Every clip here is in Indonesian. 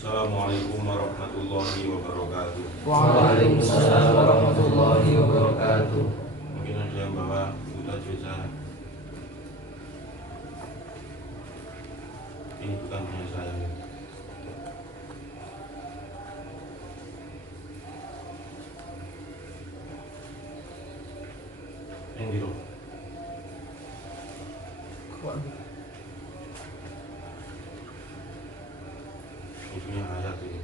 Assalamualaikum warahmatullahi wabarakatuh. Waalaikumsalam warahmatullahi wabarakatuh. Mungkin ada yang bawa buta cuaca. Ini bukan punya saya. Yang biru. Ini punya ayat ini.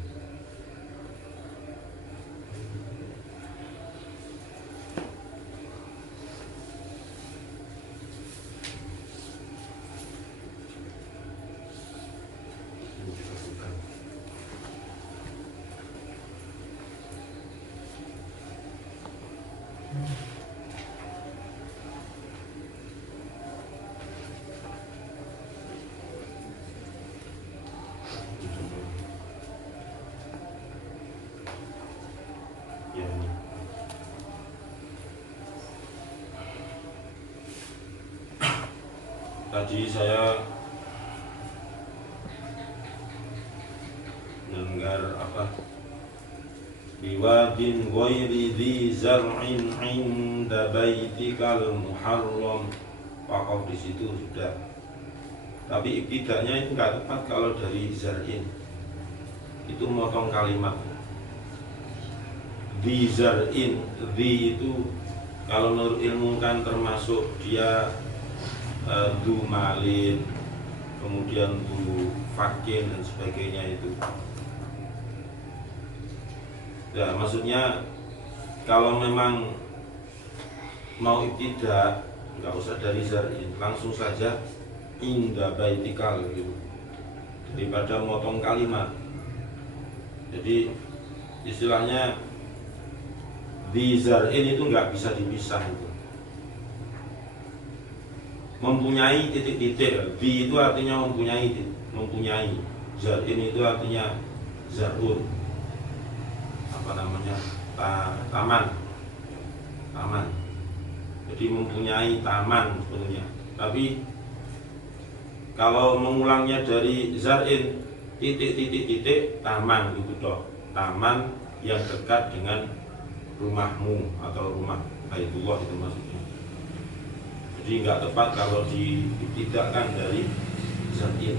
Ini juga bukan. Ya ini. Tadi saya mendengar apa? Biwadin ghairi dzi zar'in 'inda baitikal muharram. Wakaf di situ sudah. Tapi ibtida'nya itu enggak tepat kalau dari zar'in. Itu motong kalimat. Di zar'in, di itu kalau menurut ilmu kan termasuk dia du malin, kemudian du fakin dan sebagainya itu. Ya, maksudnya kalau memang mau ibtidah nggak usah dari zar'in, langsung saja inda baitikal gitu, daripada motong kalimat. Jadi istilahnya di zar'in itu nggak bisa dipisah itu. Mempunyai titik-titik. Di itu artinya mempunyai. Zar'in itu artinya zar'un. Apa namanya? Taman. Jadi mempunyai taman sebenarnya. Tapi kalau mengulangnya dari zar'in, titik taman gitu toh. Taman yang dekat dengan rumahmu atau rumah Baitullah itu maksudnya. Jadi nggak tepat kalau ditidakkan dari zar'in.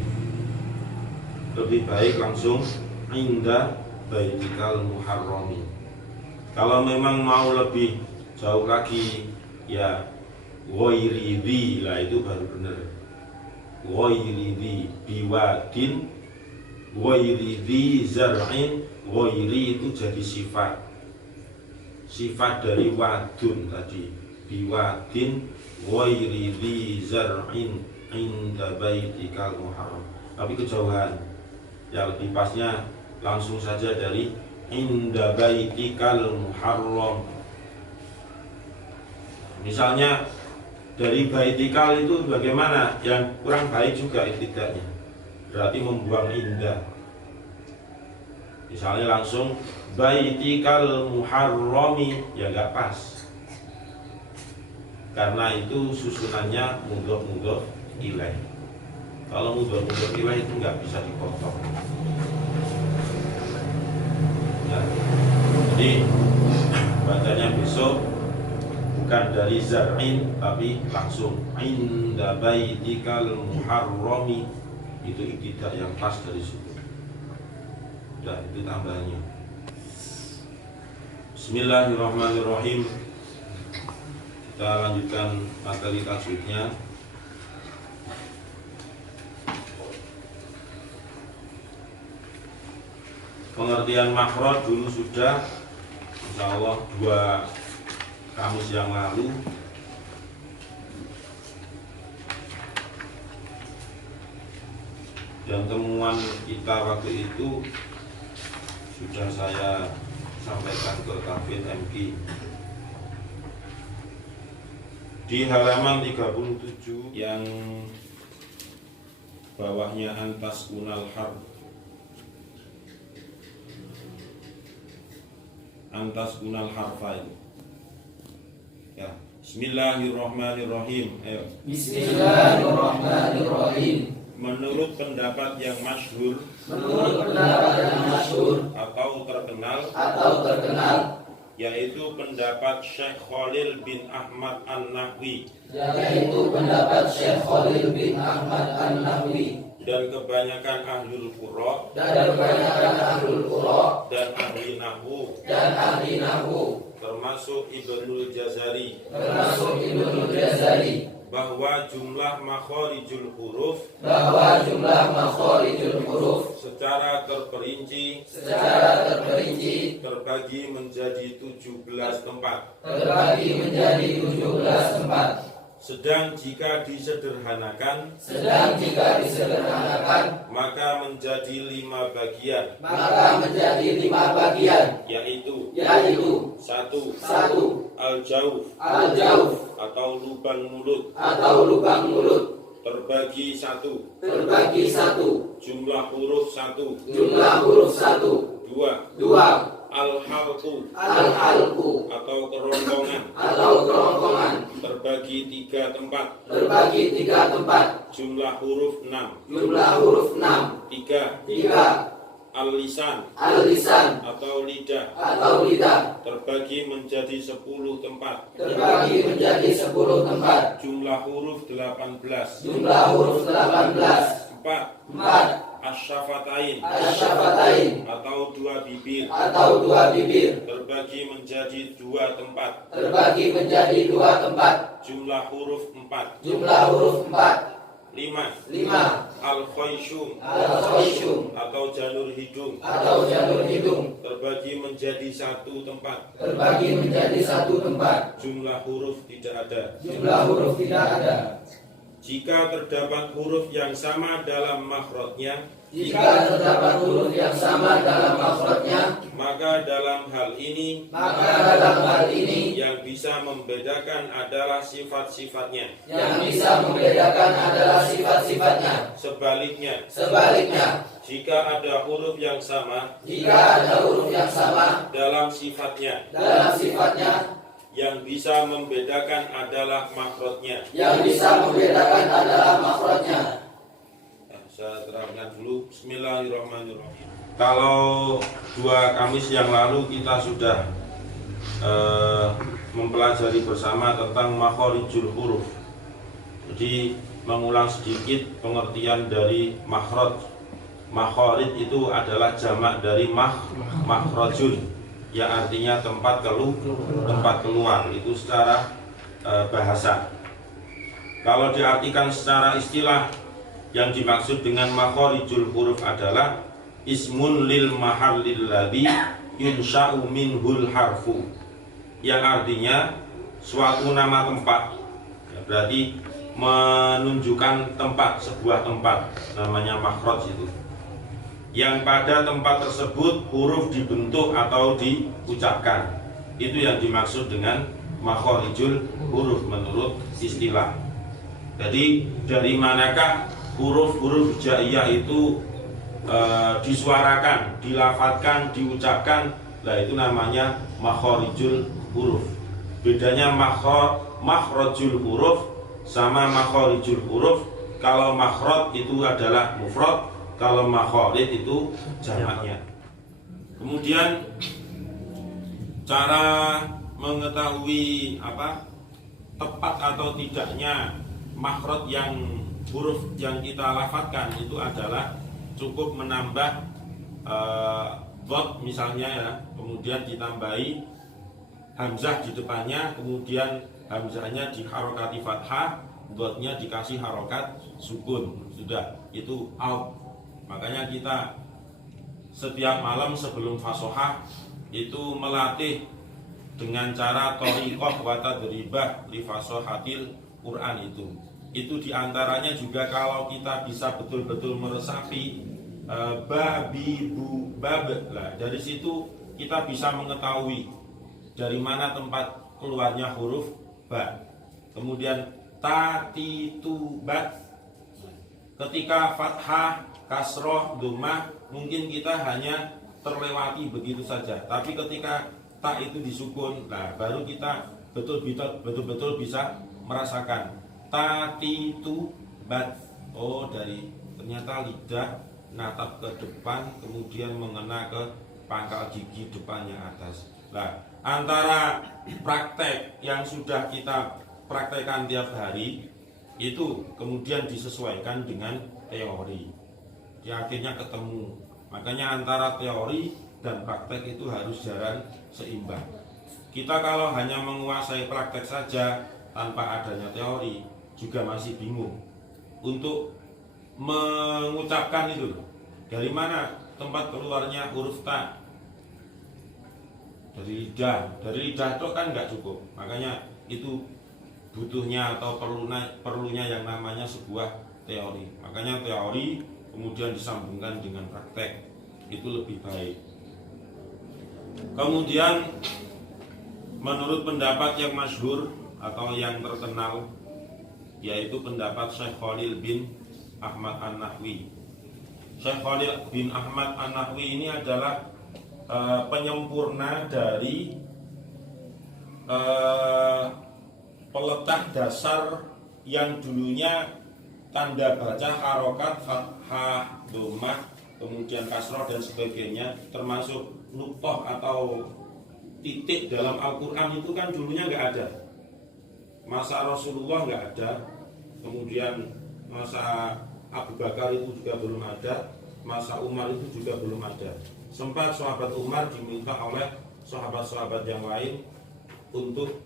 Lebih baik langsung inda baitikal muharrami. Kalau memang mau lebih jauh lagi ya ghairi dzi, lah itu baru benar. Ghairi dzi biwadin ghairi dzi zar'in. Ghairi itu jadi sifat dari wadun tadi. Biwadin ghairi dzi zar'in inda baitikal muharram. Tapi kejauhan. Ya lebih pasnya langsung saja dari inda baitikal muharram. Misalnya dari baitikal itu bagaimana? Yang kurang baik juga ibtida'nya. Berarti membuang indah. Misalnya langsung baitikal muharrami, ya enggak pas. Karena itu susunannya mudhof ilaih. Kalau mudhof ilaih itu enggak bisa dipotong. Ya. Jadi bacanya besok bukan dari zar'in tapi langsung inda baitikal muharrami. Itu ibtidah yang pas dari situ. Sudah, itu tambahannya. Bismillahirrahmanirrahim. Kita lanjutkan materi tajwidnya. Pengertian makhraj dulu sudah, insyaallah 2 Kamis yang lalu. Dan temuan kita waktu itu sudah saya sampaikan ke Kafid MK di halaman 37 yang bawahnya antas kunal harf. Antas kunal harfain. Ya, Bismillahirrahmanirrahim. Ayo. Bismillahirrahmanirrahim. menurut pendapat yang masyhur atau terkenal yaitu pendapat Syekh Khalil bin Ahmad An-Nahwi dan kebanyakan ahlul qura dan ahli nahwu termasuk Ibnul Jazari bahwa jumlah makharijul huruf secara terperinci terbagi menjadi 17 tempat. Sedang jika disederhanakan maka menjadi 5 bagian, yaitu 1. Al-Jauf atau lubang mulut terbagi 1. Jumlah huruf 1. 2. Al-Halqu atau kerongkongan terbagi 3 tempat. Jumlah huruf 6. 3. Al-Lisan atau lidah terbagi menjadi 10 tempat. Jumlah huruf 18. 4. Asyafatain atau 2 bibir terbagi menjadi 2 tempat. Jumlah huruf 4. 5. Al-Khayshum atau jalur hidung terbagi menjadi 1 tempat. Jumlah huruf tidak ada. Jika terdapat huruf yang sama dalam makhrajnya, maka dalam hal ini yang bisa membedakan adalah sifat-sifatnya. Sebaliknya, jika ada huruf yang sama dalam sifatnya, yang bisa membedakan adalah makhrajnya. Saya terangkan dulu. Bismillahirrahmanirrahim. Kalau 2 Kamis yang lalu kita sudah mempelajari bersama tentang makharijul huruf. Jadi mengulang sedikit pengertian dari makhraj. Makharij itu adalah jamak dari makhrajun, yang artinya tempat keluar. Itu secara bahasa. Kalau diartikan secara istilah, yang dimaksud dengan makharijul huruf adalah ismun lil mahallil ladzi yunsha'u minhul harfu, yang artinya suatu nama tempat, ya, berarti menunjukkan tempat, sebuah tempat, namanya makhraj itu, yang pada tempat tersebut huruf dibentuk atau diucapkan. Itu yang dimaksud dengan makharijul huruf menurut istilah. Jadi dari manakah huruf-huruf hijaiyah itu disuarakan, dilafadzkan, diucapkan? Nah, itu namanya makharijul huruf. Bedanya makhrajul huruf sama makharijul huruf, kalau makhraj itu adalah mufrad, kalau makharij itu jamaknya. Kemudian cara mengetahui tepat atau tidaknya makhraj yang huruf yang kita lafadzkan itu adalah cukup menambah dot misalnya, ya, kemudian ditambahi hamzah di depannya, kemudian hamzahnya diharokati fathah, dotnya dikasih harokat sukun, sudah, itu out. Makanya kita setiap malam sebelum fasohah itu melatih dengan cara thoriqah wa tadribah li fasohatil Quran itu diantaranya juga kalau kita bisa betul-betul meresapi babi bu bab, lah dari situ kita bisa mengetahui dari mana tempat keluarnya huruf ba. Kemudian ta ti tu ba, ketika fathah, kasroh, dhammah mungkin kita hanya terlewati begitu saja, tapi ketika ta itu disukun, nah baru kita betul-betul bisa merasakan ta ti tu bat. Oh, dari ternyata lidah natap ke depan, kemudian mengena ke pangkal gigi depannya atas. Nah, antara praktek yang sudah kita praktekkan tiap hari itu kemudian disesuaikan dengan teori. Akhirnya ketemu. Makanya antara teori dan praktek itu harus jalan seimbang. Kita kalau hanya menguasai praktek saja tanpa adanya teori juga masih bingung untuk mengucapkan itu. Dari mana tempat keluarnya huruf ta? Dari lidah. Dari lidah itu kan nggak cukup. Makanya itu butuhnya atau perlunya yang namanya sebuah teori. Makanya teori kemudian disambungkan dengan praktek itu lebih baik. Kemudian menurut pendapat yang masyhur atau yang terkenal, yaitu pendapat Syekh Khalil bin Ahmad An-Nahwi. Syekh Khalil bin Ahmad An-Nahwi ini adalah penyempurna dari peletak dasar yang dulunya tanda baca harokat, fathah, dhammah, kemudian kasroh dan sebagainya, termasuk nuqtoh atau titik dalam Al-Quran itu kan dulunya nggak ada. Masa Rasulullah nggak ada, kemudian masa Abu Bakar itu juga belum ada, masa Umar itu juga belum ada. Sempat sahabat Umar diminta oleh sahabat-sahabat yang lain untuk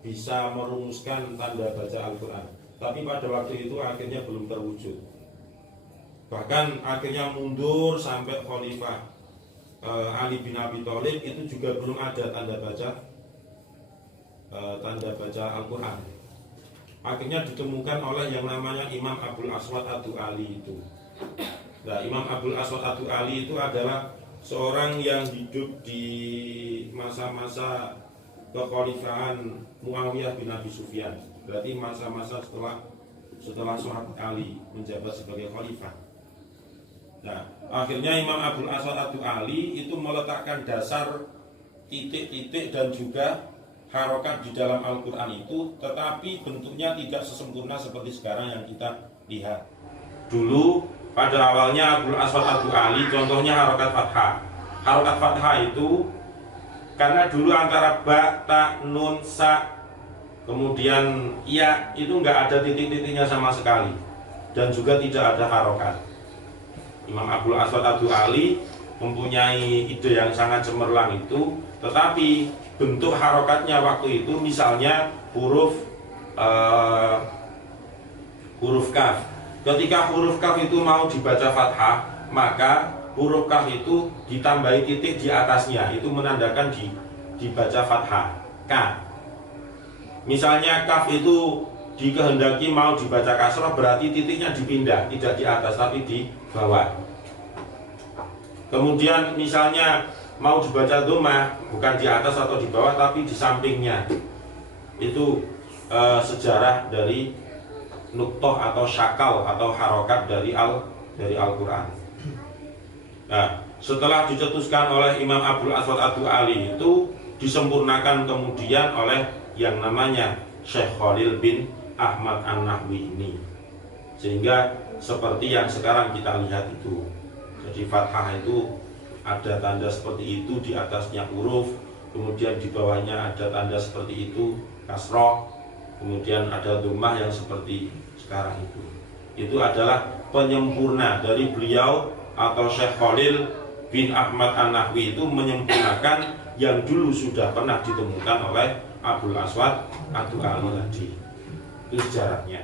bisa merumuskan tanda baca Al-Quran, tapi pada waktu itu akhirnya belum terwujud. Bahkan akhirnya mundur sampai Khalifah Ali bin Abi Thalib itu juga belum ada tanda baca Al-Quran. Akhirnya ditemukan oleh yang namanya Imam Abul Aswad Ad-Du'ali itu. Nah, Imam Abul Aswad Ad-Du'ali itu adalah seorang yang hidup di masa-masa kekhalifahan Muawiyah bin Abi Sufyan. Berarti masa-masa setelah sahabat Ali menjabat sebagai khalifah. Nah, akhirnya Imam Abul Aswad Ad-Du'ali itu meletakkan dasar titik-titik dan juga harokat di dalam Al-Quran itu, tetapi bentuknya tidak sesempurna seperti sekarang yang kita lihat. Dulu pada awalnya Abul Aswad Ad-Du'ali contohnya harokat fathah. Harokat fathah itu karena dulu antara ba, ta, nun, sa, kemudian ya itu nggak ada titik-titiknya sama sekali, dan juga tidak ada harokat. Imam Abul Aswad Ad-Du'ali mempunyai ide yang sangat cemerlang itu, tetapi bentuk harokatnya waktu itu misalnya huruf kaf. Ketika huruf kaf itu mau dibaca fathah, maka huruf kaf itu ditambahi titik di atasnya, itu menandakan dibaca fathah. Ka. Misalnya kaf itu dikehendaki mau dibaca kasroh, berarti titiknya dipindah, tidak di atas tapi di bawah. Kemudian misalnya mau dibaca dhammah, bukan di atas atau di bawah tapi di sampingnya. Itu sejarah dari nuqtoh atau syakal atau harokat dari Al-Quran. Nah, setelah dicetuskan oleh Imam Abul Aswad Ad-Du'ali itu disempurnakan kemudian oleh yang namanya Syekh Khalil bin Ahmad An-Nahwi ini, sehingga seperti yang sekarang kita lihat itu. Jadi fathah itu ada tanda seperti itu, di atasnya huruf, kemudian di bawahnya ada tanda seperti itu, kasroh, kemudian ada dhammah yang seperti sekarang itu. Itu adalah penyempurna dari beliau atau Syekh Khalil bin Ahmad An-Nahwi itu menyempurnakan yang dulu sudah pernah ditemukan oleh Abul Aswad Ad-Du'ali tadi. Itu sejarahnya.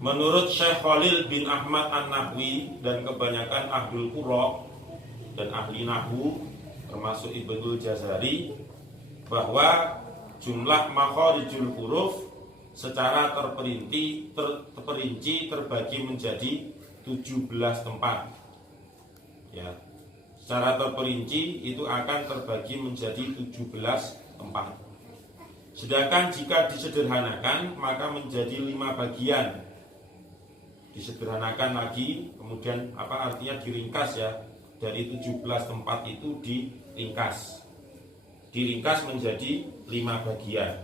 Menurut Syekh Khalil bin Ahmad An-Nahwi dan kebanyakan ahlul qura dan ahli nahwu termasuk Ibnul Jazari, bahwa jumlah makharijul huruf secara terperinci terbagi menjadi 17 tempat. Ya. Secara terperinci itu akan terbagi menjadi 17 tempat. Sedangkan jika disederhanakan maka menjadi 5 bagian. Disederhanakan lagi, kemudian apa artinya diringkas ya, dari 17 tempat itu diringkas menjadi 5 bagian.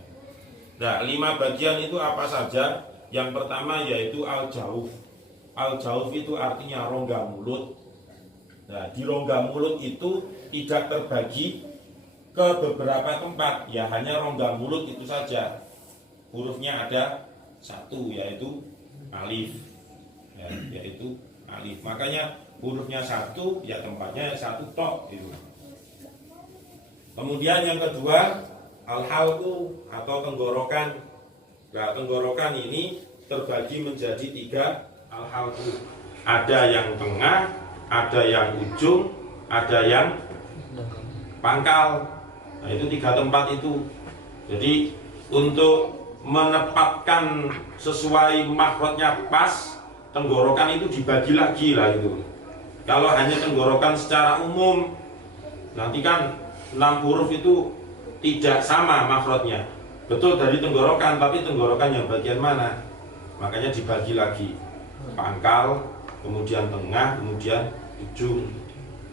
Nah, 5 bagian itu apa saja? Yang pertama yaitu al-jawf. Al-jawf itu artinya rongga mulut. Nah, di rongga mulut itu tidak terbagi ke beberapa tempat, ya hanya rongga mulut itu saja. Hurufnya ada satu, yaitu alif, ya, yaitu alif. Makanya hurufnya satu, ya tempatnya satu tok gitu. Kemudian yang kedua, al-halqu atau tenggorokan. Nah, tenggorokan ini terbagi menjadi tiga al-halqu. Ada yang tengah, ada yang ujung, ada yang pangkal. Nah, itu tiga tempat itu. Jadi untuk menempatkan sesuai makhrajnya pas, tenggorokan itu dibagi lagi lah itu. Kalau hanya tenggorokan secara umum, nanti kan 6 huruf itu tidak sama makhrajnya. Betul dari tenggorokan, tapi tenggorokan yang bagian mana? Makanya dibagi lagi. Pangkal, kemudian tengah, kemudian ujung.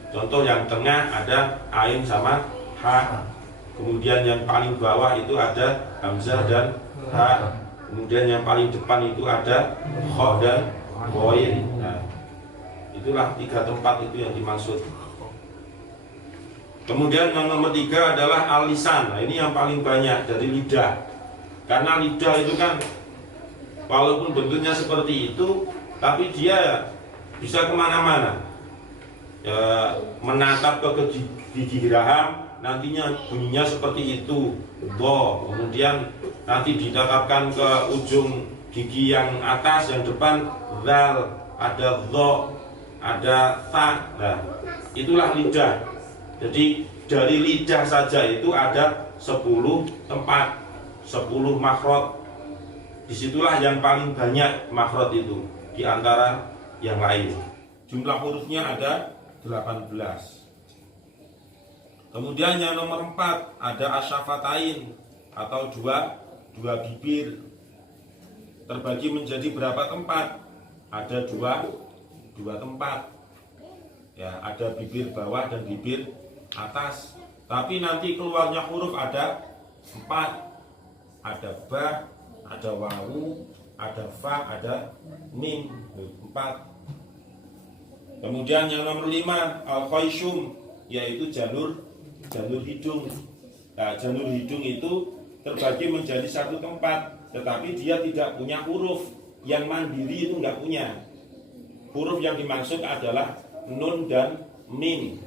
Contoh yang tengah ada ain sama ha. Kemudian yang paling bawah itu ada hamzah dan ha. Kemudian yang paling depan itu ada kha dan ghain. Nah, itulah tiga tempat itu yang dimaksud. Kemudian yang nomor 3 adalah al-lisan. Nah, ini yang paling banyak dari lidah. Karena lidah itu kan walaupun bentuknya seperti itu, tapi dia bisa kemana-mana. Ya, menatap ke gigi geraham, nantinya bunyinya seperti itu. Bo. Kemudian nanti ditatapkan ke ujung gigi yang atas, yang depan zal, ada dho, ada ta. Nah, itulah lidah. Jadi dari lidah saja itu ada 10 tempat, 10 makhraj. Disitulah yang paling banyak makhraj itu di antara yang lain. Jumlah hurufnya ada 18. Kemudian yang nomor 4 ada asyafatain atau dua bibir. Terbagi menjadi berapa tempat? Ada dua tempat. Ya, ada bibir bawah dan bibir atas. Tapi nanti keluarnya huruf ada 4. Ada ba, ada wawu, ada fa, ada mim. 4. Kemudian yang nomor 5 al-khayshum, yaitu jalur hidung. Nah, jalur hidung itu terbagi menjadi satu tempat, tetapi dia tidak punya huruf. Yang mandiri itu enggak punya. Huruf yang dimaksud adalah nun dan mim.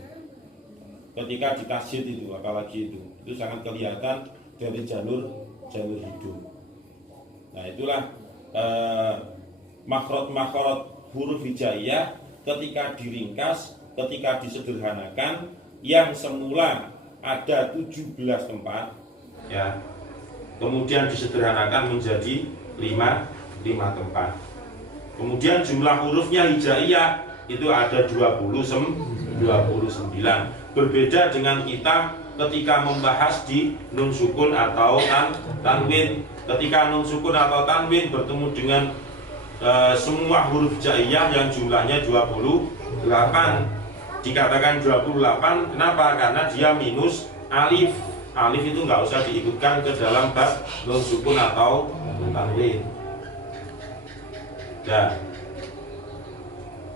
Ketika ditasjid itu, apalagi itu sangat kelihatan dari jalur hidung. Nah, itulah makhraj huruf hijaiyah ketika diringkas, ketika disederhanakan, yang semula ada 17 tempat, ya, kemudian disederhanakan menjadi 5 tempat. Kemudian jumlah hurufnya hijaiyah itu ada 29. Berbeda dengan kita ketika membahas di nun sukun atau tanwin. Ketika nun sukun atau tanwin bertemu dengan semua huruf hijaiyah yang jumlahnya 28. Dikatakan 28, kenapa? Karena dia minus alif. Alif itu nggak usah diikutkan ke dalam bab nun sukun atau tanwin. Nah,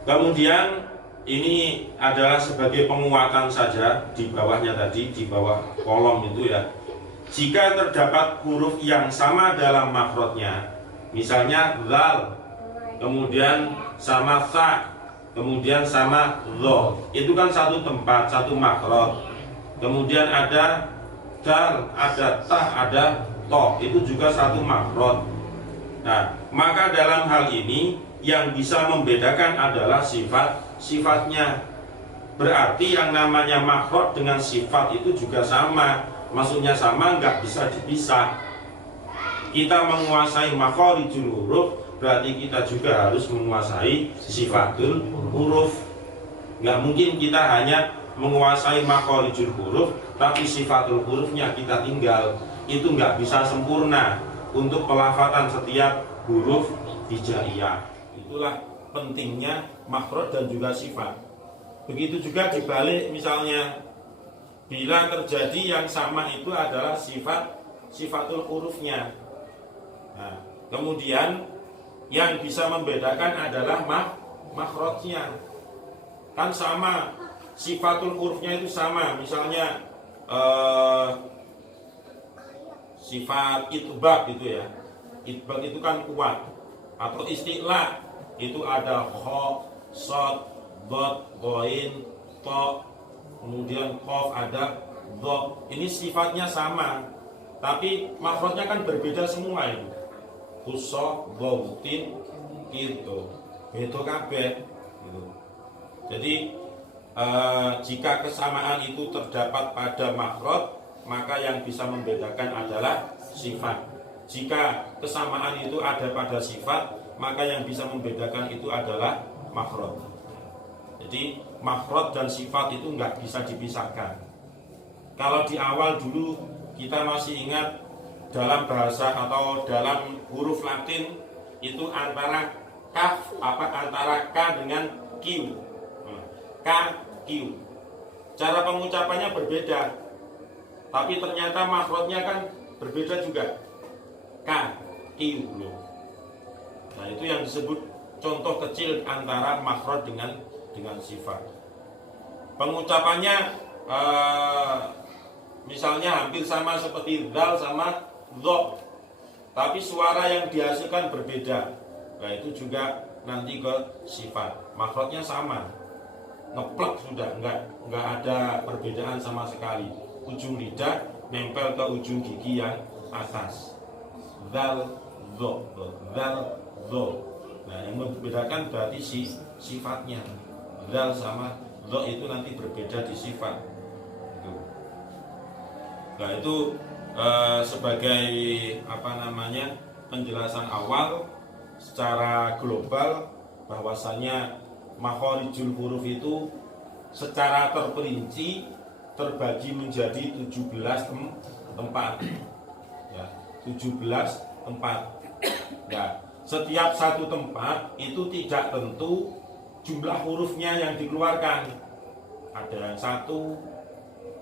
kemudian ini adalah sebagai penguatan saja di bawahnya tadi, di bawah kolom itu ya. Jika terdapat huruf yang sama dalam makhrajnya, misalnya zal, kemudian sama sa, kemudian sama dho, itu kan satu tempat, satu makhraj. Kemudian ada dal, ada ta, ada to, itu juga satu makhraj. Nah, maka dalam hal ini yang bisa membedakan adalah sifatnya. Berarti yang namanya makhraj dengan sifat itu juga sama. Maksudnya sama, nggak bisa dipisah. Kita menguasai makharijul huruf, berarti kita juga harus menguasai sifatul huruf. Nggak mungkin kita hanya menguasai makharijul huruf, tapi sifatul hurufnya kita tinggal. Itu nggak bisa sempurna untuk pelafatan setiap huruf hijaiyah. Itulah pentingnya makhraj dan juga sifat. Begitu juga dibalik, misalnya bila terjadi yang sama itu adalah sifatul hurufnya. Nah, kemudian yang bisa membedakan adalah makhrajnya. Kan sama, sifatul hurufnya itu sama. Misalnya sifat itbaq gitu ya. Itbaq itu kan kuat. Atau isti'la itu ada kha, shad, dad, ghain, ta, kemudian qaf, ada dha. Ini sifatnya sama, tapi makhrajnya kan berbeda semua ini. Khussa, dhautin, gitu. Beda kabeh gitu. Jadi jika kesamaan itu terdapat pada makhraj, maka yang bisa membedakan adalah sifat. Jika kesamaan itu ada pada sifat, maka yang bisa membedakan itu adalah makhraj. Jadi makhraj dan sifat itu nggak bisa dipisahkan. Kalau di awal dulu kita masih ingat dalam bahasa atau dalam huruf Latin itu antara kaf antara k dengan q. K, Q. Cara pengucapannya berbeda, tapi ternyata makhrajnya kan berbeda juga. K, Q loh. Nah itu yang disebut contoh kecil antara makhraj dengan sifat. Pengucapannya misalnya hampir sama seperti dal sama dha, tapi suara yang dihasilkan berbeda. Nah itu juga nanti ke sifat. Makhrajnya sama, ngeplek sudah, nggak ada perbedaan sama sekali. Ujung lidah nempel ke ujung gigi yang atas. Dal, dho, dal, dho. Nah yang membedakan berarti sifatnya. Dal sama dho itu nanti berbeda di sifat. Nah itu sebagai penjelasan awal secara global bahwasanya makhorijul huruf itu secara terperinci terbagi menjadi 17 tempat ya, 17 tempat ya. Setiap satu tempat itu tidak tentu jumlah hurufnya yang dikeluarkan, ada yang satu,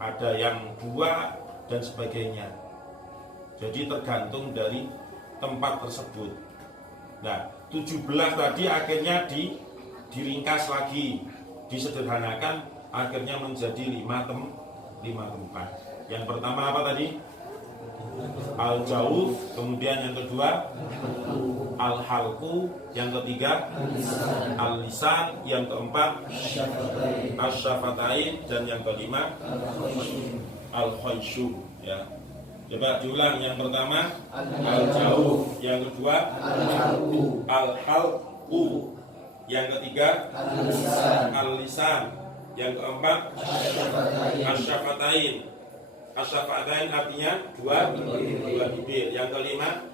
ada yang dua dan sebagainya. Jadi tergantung dari tempat tersebut. Nah 17 tadi akhirnya diringkas lagi, disederhanakan, akhirnya menjadi 5 tempat. Yang pertama apa tadi? Al-jawf, kemudian yang kedua al-halqu, yang ketiga al-lisan, yang keempat asy-syafatain, dan yang kelima al-khaysyu ya. Coba diulang, yang pertama al-jawf, yang kedua al-halqu, yang ketiga al-lisan, yang keempat asy-syafatain. Asy-syafatain artinya dua bibir. Yang kelima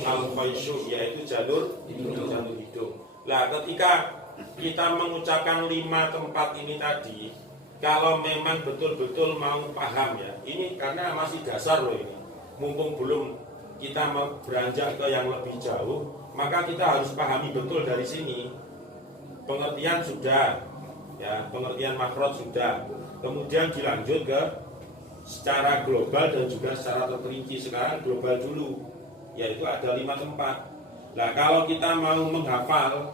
al-khaysyu, yaitu jalur hidung. Nah, ketika kita mengucapkan 5 tempat ini tadi, kalau memang betul-betul mau paham ya, ini karena masih dasar loh ini, mumpung belum kita beranjak ke yang lebih jauh, maka kita harus pahami betul dari sini. Pengertian sudah ya, pengertian makhraj sudah, kemudian dilanjut ke secara global dan juga secara terperinci. Sekarang global dulu, yaitu ada 5 tempat. Nah kalau kita mau menghafal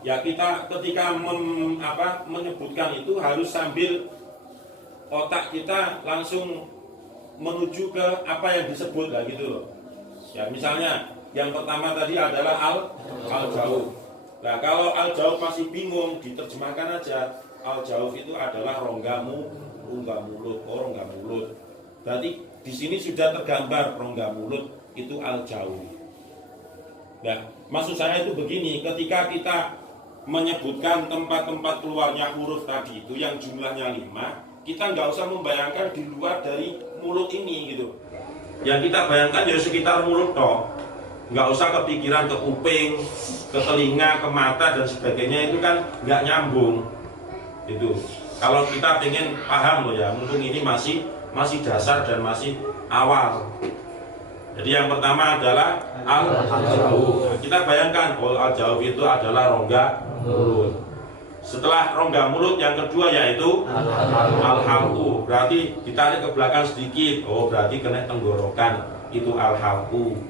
ya, kita ketika menyebutkan itu harus sambil otak kita langsung menuju ke apa yang disebut lah gitu loh. Ya misalnya yang pertama tadi adalah al-jawf. Nah kalau al-jawf masih bingung, diterjemahkan aja. Al-jawf itu adalah rongga mulut, rongga mulut. Berarti di sini sudah tergambar rongga mulut itu al-jawf. Nah, maksud saya itu begini, ketika kita menyebutkan tempat-tempat keluarnya huruf tadi itu yang jumlahnya 5, kita nggak usah membayangkan di luar dari mulut ini gitu. Yang kita bayangkan ya sekitar mulut toh. Nggak usah kepikiran ke kuping, ke telinga, ke mata dan sebagainya, itu kan nggak nyambung. Itu. Kalau kita pengen paham loh ya, mumpung ini masih dasar dan masih awal. Jadi yang pertama adalah al-jawf. Nah, kita bayangkan al-jawf itu adalah rongga mulut. Setelah rongga mulut yang kedua yaitu al-halqu. Berarti ditarik ke belakang sedikit. Oh, berarti kena tenggorokan. Itu al-halqu.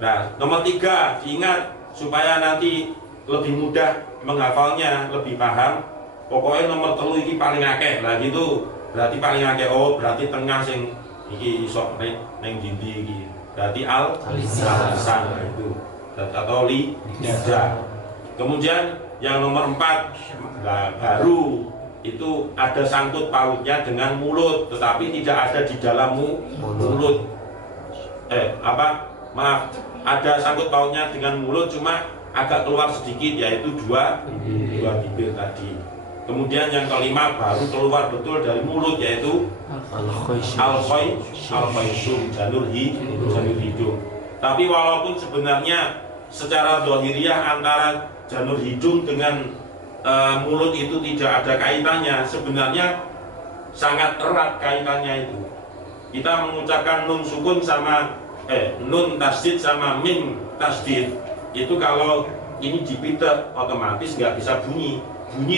Nah, nomor 3 diingat supaya nanti lebih mudah menghafalnya, lebih paham. Pokoknya nomor 3 iki paling akeh. Lah gitu. Berarti paling akeh. Oh, berarti tengah sing iki iso ning dindi iki. Berarti al-lisan itu. Atau lidah. Kemudian yang nomor 4, nah, baru itu ada sangkut pautnya dengan mulut, tetapi tidak ada di dalam mulut. Ada sangkut pautnya dengan mulut, cuma agak keluar sedikit, yaitu dua bibir tadi. Kemudian yang kelima baru keluar betul dari mulut, yaitu al-khayshum, janur hidung. Tapi walaupun sebenarnya secara zahiriyah antara janur hidung dengan mulut itu tidak ada kaitannya, sebenarnya sangat erat kaitannya itu. Kita mengucapkan nun sukun sama nun tasdid sama mim tasdid itu kalau ini dipitek otomatis nggak bisa bunyi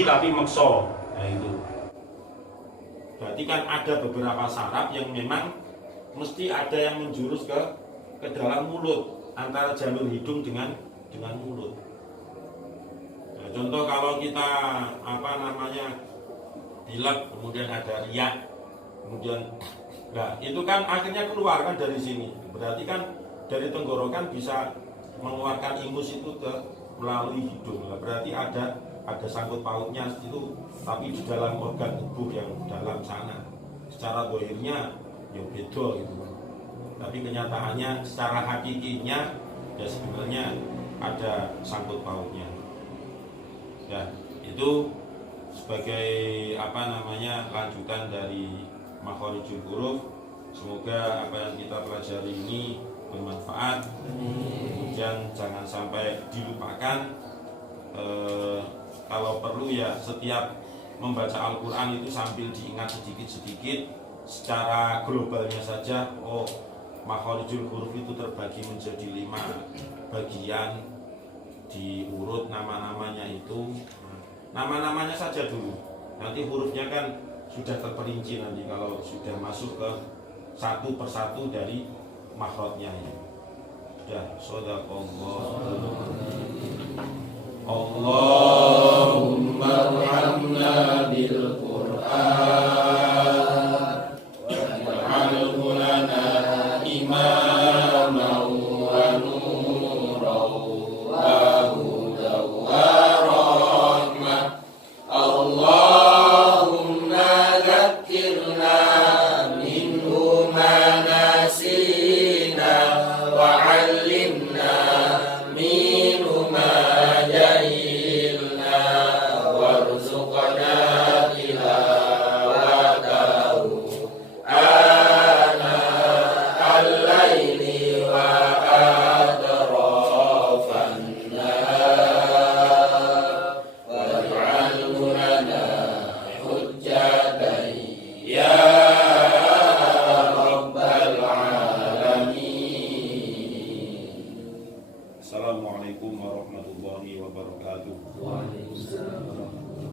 tapi makso. Nah itu berarti kan ada beberapa saraf yang memang mesti ada yang menjurus ke dalam mulut, antara jalur hidung dengan mulut. Nah, contoh kalau kita hilak, kemudian ada riak, kemudian itu kan akhirnya keluar kan dari sini. Berarti kan dari tenggorokan bisa mengeluarkan ingus itu melalui hidung. Nah, berarti ada sangkut pautnya itu, tapi di dalam organ tubuh yang dalam sana. Secara zahirnya ya beda gitu. Tapi kenyataannya secara hakikinya ya sebenarnya ada sangkut pautnya. Ya, itu sebagai lanjutan dari makhorijul huruf. Semoga apa yang kita pelajari ini bermanfaat. Kemudian jangan sampai dilupakan. Kalau perlu ya setiap membaca Al-Quran itu sambil diingat sedikit-sedikit secara globalnya saja. Oh, makhorijul huruf itu terbagi menjadi 5 bagian, diurut nama-namanya itu. Nama-namanya saja dulu. Nanti hurufnya kan sudah terperinci nanti kalau sudah masuk ke satu persatu dari makhrajnya ya. Sudah, shadaqallah. Allahumma arhamna bil Qur'an waj'alhu lana imaman wa nuran wa hudan wa rahmah. Allahumma dzakkirna minhu ma nasina wa 'allimna minhu ma jahilna warzuqna tilawatahu ana al-laili wa atrafan nahar waj'alhu lana